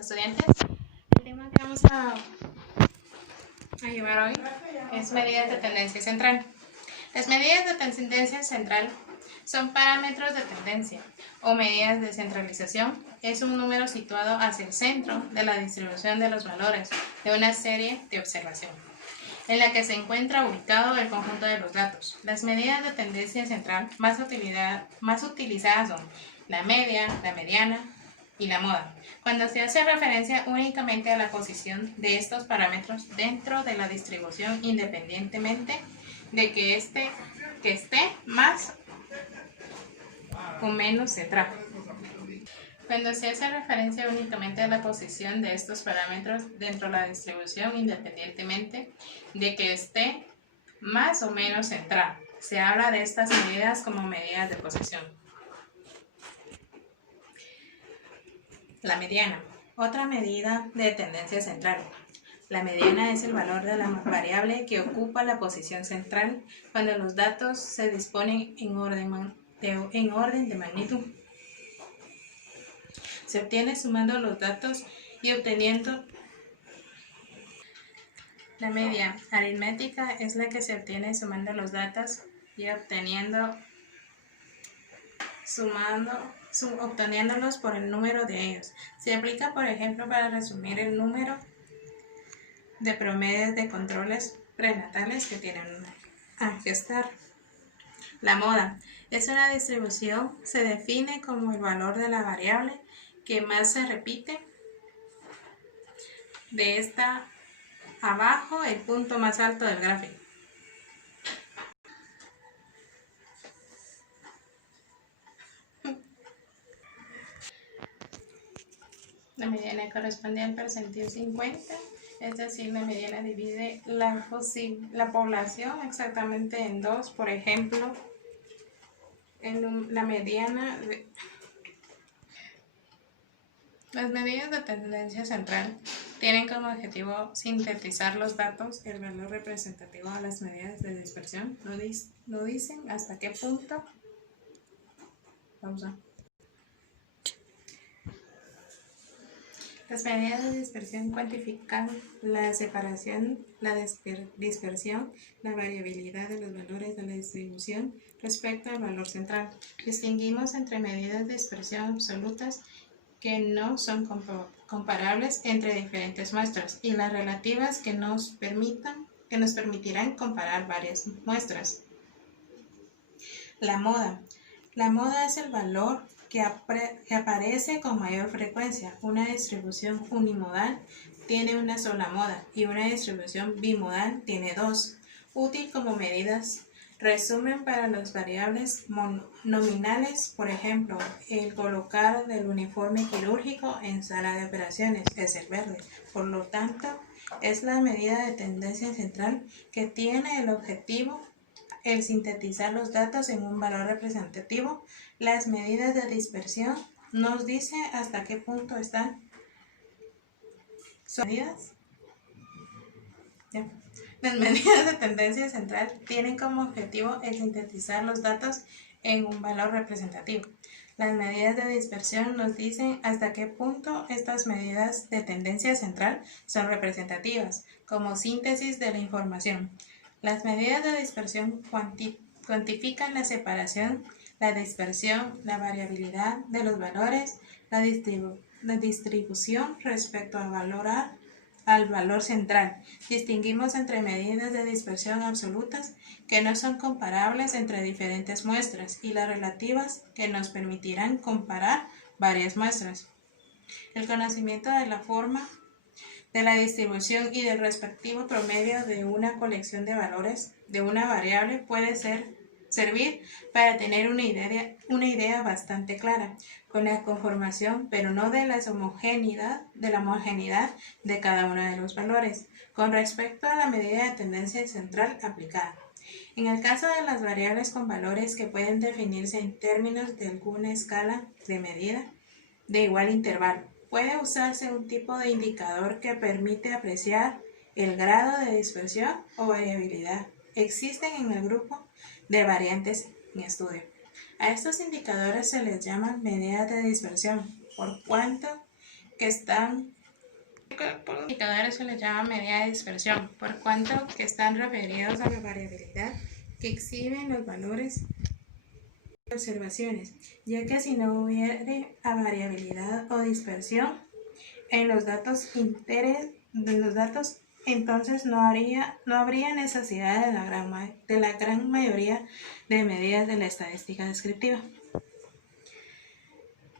estudiantes. El tema que vamos a llevar hoy es medidas de tendencia central. Las medidas de tendencia central son parámetros de tendencia o medidas de centralización. Es un número situado hacia el centro de la distribución de los valores de una serie de observación, en la que se encuentra ubicado el conjunto de los datos. Las medidas de tendencia central más utilizadas son la media, la mediana y la moda, cuando se hace referencia únicamente a la posición de estos parámetros dentro de la distribución, independientemente de que esté más o menos central. Cuando se hace referencia únicamente a la posición de estos parámetros dentro de la distribución, independientemente de que esté más o menos central, se habla de estas medidas como medidas de posición. La mediana, otra medida de tendencia central. La mediana es el valor de la variable que ocupa la posición central cuando los datos se disponen en orden de magnitud. Se obtiene sumando los datos y obteniendo. La media aritmética es la que se obtiene sumando los datos y obteniéndolos por el número de ellos. Se aplica, por ejemplo, para resumir el número de promedios de controles prenatales que tienen a gestar. La moda es una distribución, se define como el valor de la variable que más se repite. De esta abajo, el punto más alto del gráfico. La mediana corresponde al percentil 50, es decir, la mediana divide la población exactamente en dos. Por ejemplo, la mediana las medidas de tendencia central tienen como objetivo sintetizar los datos. El valor representativo de las medidas de dispersión no dicen hasta qué punto. Pausa. Las medidas de dispersión cuantifican la separación, la dispersión, la variabilidad de los valores de la distribución respecto al valor central. Distinguimos entre medidas de dispersión absolutas que no son comparables entre diferentes muestras y las relativas que nos permitirán comparar varias muestras. La moda. La moda es el valor que aparece con mayor frecuencia. Una distribución unimodal tiene una sola moda y una distribución bimodal tiene dos. Útil como medidas. Resumen para las variables nominales, por ejemplo, el colocar del uniforme quirúrgico en sala de operaciones es el verde. Por lo tanto, es la medida de tendencia central que tiene el objetivo el sintetizar los datos en un valor representativo. Las medidas de dispersión nos dice hasta qué punto están. ¿Son medidas? Ya. Las medidas de tendencia central tienen como objetivo el sintetizar los datos en un valor representativo. Las medidas de dispersión nos dicen hasta qué punto estas medidas de tendencia central son representativas, como síntesis de la información. Las medidas de dispersión cuantifican la separación, la dispersión, la variabilidad de los valores, la distribución respecto al valor central. Distinguimos entre medidas de dispersión absolutas que no son comparables entre diferentes muestras y las relativas que nos permitirán comparar varias muestras. El conocimiento de la forma de la distribución y del respectivo promedio de una colección de valores de una variable puede servir para tener una idea bastante clara con la conformación, pero no de la homogeneidad de cada uno de los valores con respecto a la medida de tendencia central aplicada. En el caso de las variables con valores que pueden definirse en términos de alguna escala de medida de igual intervalo, puede usarse un tipo de indicador que permite apreciar el grado de dispersión o variabilidad. Existen en el grupo de variantes en estudio. A estos indicadores se les llama medidas de dispersión, por cuanto que están por los indicadores se les llama medida de dispersión, por cuanto que están referidos a la variabilidad que exhiben los valores de observaciones, ya que si no hubiere variabilidad o dispersión en los datos entonces no habría necesidad de la gran mayoría de medidas de la estadística descriptiva.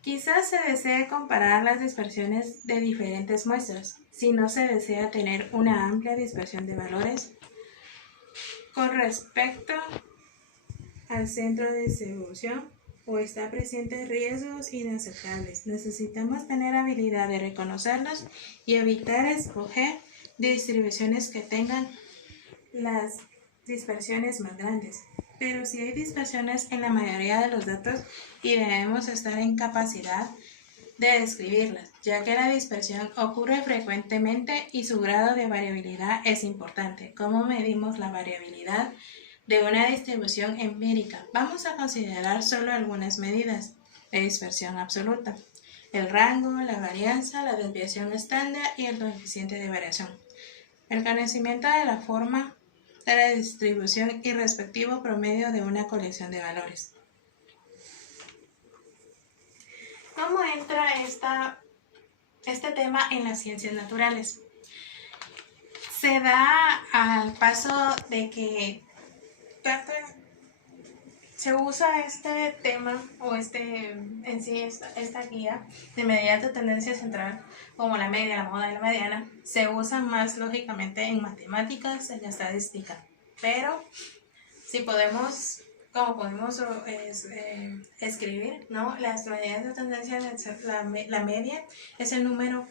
Quizás se desee comparar las dispersiones de diferentes muestras, si no se desea tener una amplia dispersión de valores con respecto al centro de distribución o está presentes riesgos inaceptables. Necesitamos tener habilidad de reconocerlos y evitar escoger distribuciones que tengan las dispersiones más grandes. Pero si hay dispersiones en la mayoría de los datos y debemos estar en capacidad de describirlas, ya que la dispersión ocurre frecuentemente y su grado de variabilidad es importante. ¿Cómo medimos la variabilidad de una distribución empírica? Vamos a considerar solo algunas medidas de dispersión absoluta: el rango, la varianza, la desviación estándar y el coeficiente de variación. El conocimiento de la forma de la distribución y respectivo promedio de una colección de valores. ¿Cómo entra este tema en las ciencias naturales? Se da al paso de que se usa este tema o esta guía de medidas de tendencia central, como la media, la moda y la mediana, se usa más lógicamente en matemáticas, en estadística, pero si podemos, como podemos escribir, ¿no? Las medidas de tendencia, la media es el número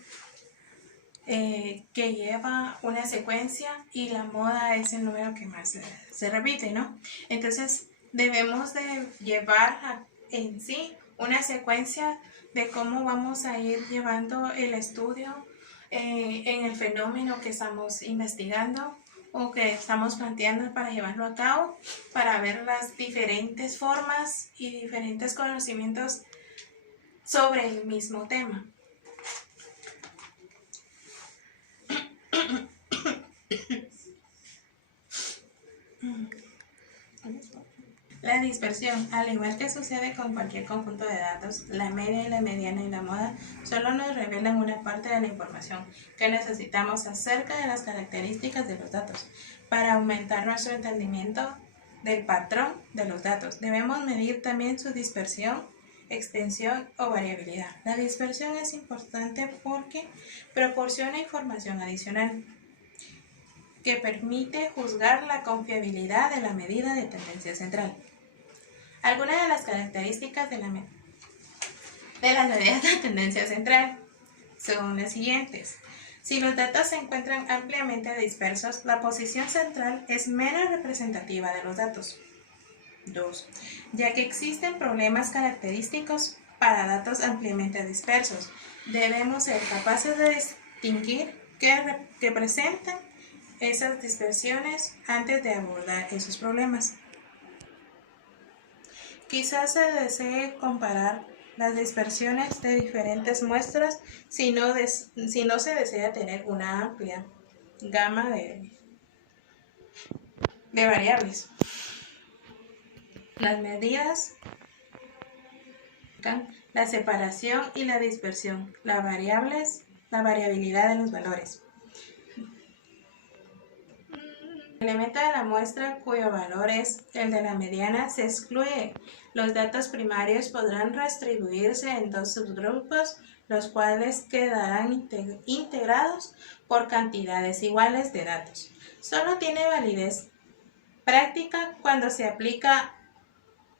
que lleva una secuencia y la moda es el número que más se repite, ¿no? Entonces debemos de llevar en sí una secuencia de cómo vamos a ir llevando el estudio en el fenómeno que estamos investigando o que estamos planteando para llevarlo a cabo, para ver las diferentes formas y diferentes conocimientos sobre el mismo tema. La dispersión, al igual que sucede con cualquier conjunto de datos, la media y la mediana y la moda solo nos revelan una parte de la información que necesitamos acerca de las características de los datos. Para aumentar nuestro entendimiento del patrón de los datos, debemos medir también su dispersión, extensión o variabilidad. La dispersión es importante porque proporciona información adicional que permite juzgar la confiabilidad de la medida de tendencia central. Algunas de las características de las medidas de tendencia central son las siguientes. Si los datos se encuentran ampliamente dispersos, la posición central es menos representativa de los datos. 2. Ya que existen problemas característicos para datos ampliamente dispersos, debemos ser capaces de distinguir qué presentan esas dispersiones antes de abordar esos problemas. Quizás se desee comparar las dispersiones de diferentes muestras si no se desea tener una amplia gama de variables. Las medidas, la separación y la dispersión, la variabilidad de los valores. El elemento de la muestra cuyo valor es el de la mediana se excluye. Los datos primarios podrán redistribuirse en dos subgrupos, los cuales quedarán integrados por cantidades iguales de datos. Solo tiene validez práctica cuando se aplica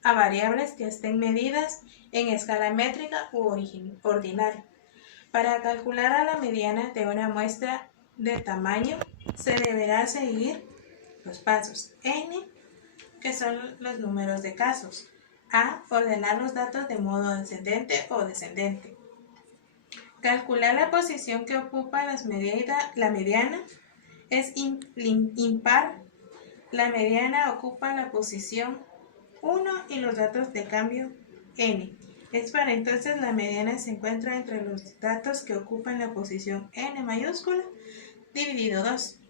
a variables que estén medidas en escala métrica u ordinal. Para calcular a la mediana de una muestra de tamaño, se deberá seguir los pasos. N, que son los números de casos. A, ordenar los datos de modo ascendente o descendente. Calcular la posición que ocupa la mediana es impar. La mediana ocupa la posición 1 y los datos de cambio N. Es para entonces la mediana se encuentra entre los datos que ocupan la posición n mayúscula dividido 2.